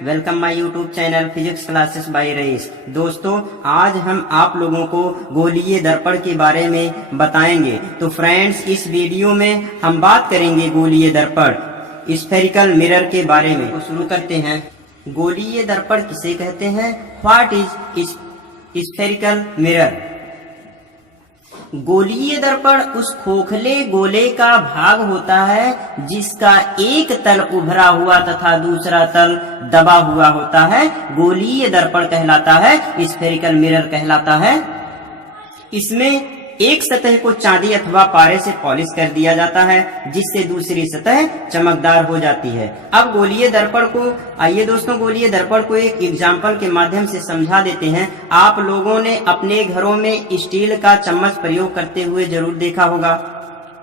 Welcome my YouTube channel physics classes by Rais. दोस्तों, आज हम आप लोगों को गोलीय दर्पण के बारे में बताएंगे। तो फ्रेंड्स, इस वीडियो में हम बात करेंगे गोलीय दर्पण स्फेरिकल मिरर के बारे में। तो शुरू करते हैं। गोलीय दर्पण किसे कहते हैं? What is spherical mirror? गोलीय दर्पण उस खोखले गोले का भाग होता है जिसका एक तल उभरा हुआ तथा दूसरा तल दबा हुआ होता है। गोलीय दर्पण कहलाता है, स्फेरिकल मिरर कहलाता है। इसमें एक सतह को चांदी अथवा पारे से पॉलिश कर दिया जाता है जिससे दूसरी सतह चमकदार हो जाती है। अब गोलीय दर्पण को, आइए दोस्तों, गोलीय दर्पण को एक एग्जाम्पल के माध्यम से समझा देते हैं। आप लोगों ने अपने घरों में स्टील का चम्मच प्रयोग करते हुए जरूर देखा होगा।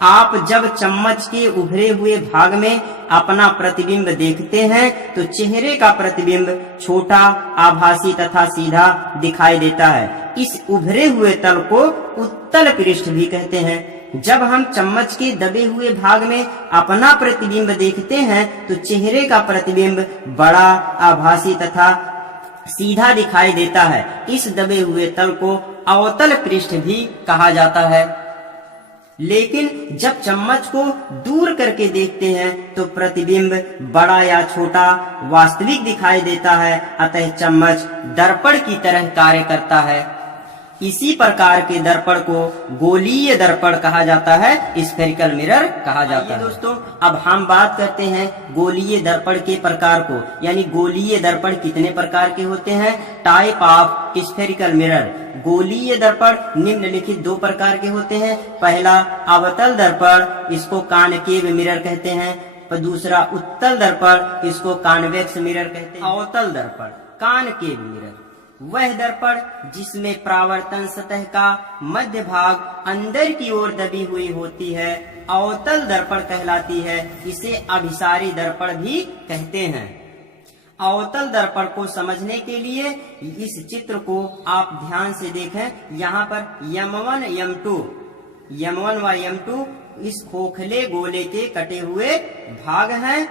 आप जब चम्मच के उभरे हुए भाग में अपना प्रतिबिंब देखते हैं तो चेहरे का प्रतिबिंब छोटा, आभासी तथा सीधा दिखाई देता है। इस उभरे हुए तल को उत्तल पृष्ठ भी कहते हैं। जब हम चम्मच के दबे हुए भाग में अपना प्रतिबिंब देखते हैं तो चेहरे का प्रतिबिंब बड़ा, आभासी तथा सीधा दिखाई देता है। इस दबे हुए तल को अवतल पृष्ठ भी कहा जाता है। लेकिन जब चम्मच को दूर करके देखते हैं तो प्रतिबिंब बड़ा या छोटा वास्तविक दिखाई देता है। अतः चम्मच दर्पण की तरह कार्य करता है। इसी प्रकार के दर्पण को गोलीय दर्पण कहा जाता है, स्फेरिकल मिरर कहा जाता है। दोस्तों, अब हम बात करते हैं गोलीय दर्पण के प्रकार को, यानी गोलीय दर्पण कितने प्रकार के होते हैं। Type of spherical mirror. गोलीय दर्पण निम्नलिखित दो प्रकार के होते हैं। पहला अवतल दर्पण, इसको कॉनकेव मिरर कहते हैं। दूसरा उत्तल दर्पण, इसको कॉन्वेक्स मिरर कहते हैं। अवतल दर्पण, कॉनकेव मिरर, वह दर्पण जिसमें परावर्तन सतह का मध्य भाग अंदर की ओर दबी हुई होती है, अवतल दर्पण कहलाती है। इसे अभिसारी दर्पण भी कहते हैं। अवतल दर्पण को समझने के लिए इस चित्र को आप ध्यान से देखें। यहाँ पर M1 M1 व M2 इस खोखले गोले के कटे हुए भाग हैं।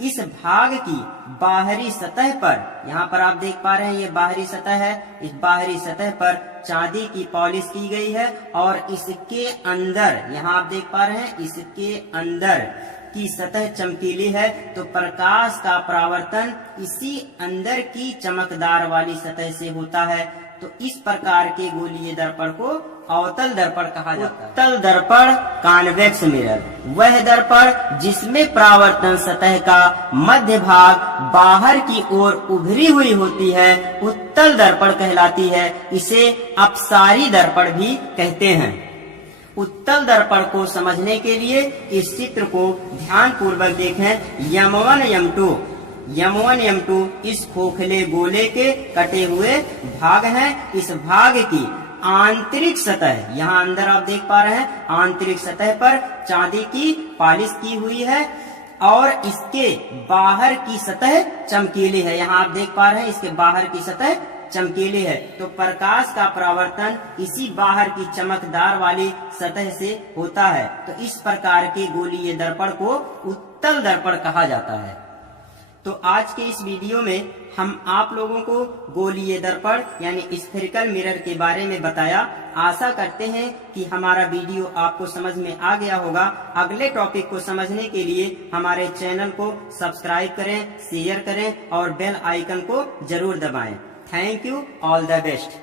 इस भाग की बाहरी सतह पर, यहाँ पर आप देख पा रहे हैं, ये बाहरी सतह है। इस बाहरी सतह पर चांदी की पॉलिश की गई है और इसके अंदर, यहाँ आप देख पा रहे हैं, इसके अंदर की सतह चमकीली है। तो प्रकाश का परावर्तन इसी अंदर की चमकदार वाली सतह से होता है। तो इस प्रकार के गोलीय दर्पण को अवतल दर्पण कहा जाता है। उत्तल दर्पण, कॉन्वेक्स मिरर, वह दर्पण जिसमें परावर्तन सतह का मध्य भाग बाहर की ओर उभरी हुई होती है, उत्तल दर्पण कहलाती है। इसे अपसारी दर्पण भी कहते हैं। उत्तल दर्पण को समझने के लिए इस चित्र को ध्यान पूर्वक देखें। M1 M2 इस खोखले गोले के कटे हुए भाग हैं। इस भाग की आंतरिक सतह, यहाँ अंदर आप देख पा रहे हैं, आंतरिक सतह पर चांदी की पॉलिश की हुई है और इसके बाहर की सतह चमकीली है। यहाँ आप देख पा रहे हैं, इसके बाहर की सतह चमकीली है। तो प्रकाश का परावर्तन इसी बाहर की चमकदार वाली सतह से होता है। तो इस प्रकार के गोलीय दर्पण को उत्तल दर्पण कहा जाता है। तो आज के इस वीडियो में हम आप लोगों को गोलीय दर्पण यानी स्फेरिकल मिरर के बारे में बताया। आशा करते हैं कि हमारा वीडियो आपको समझ में आ गया होगा। अगले टॉपिक को समझने के लिए हमारे चैनल को सब्सक्राइब करें, शेयर करें और बेल आइकन को जरूर दबाएं। Thank you, all the best.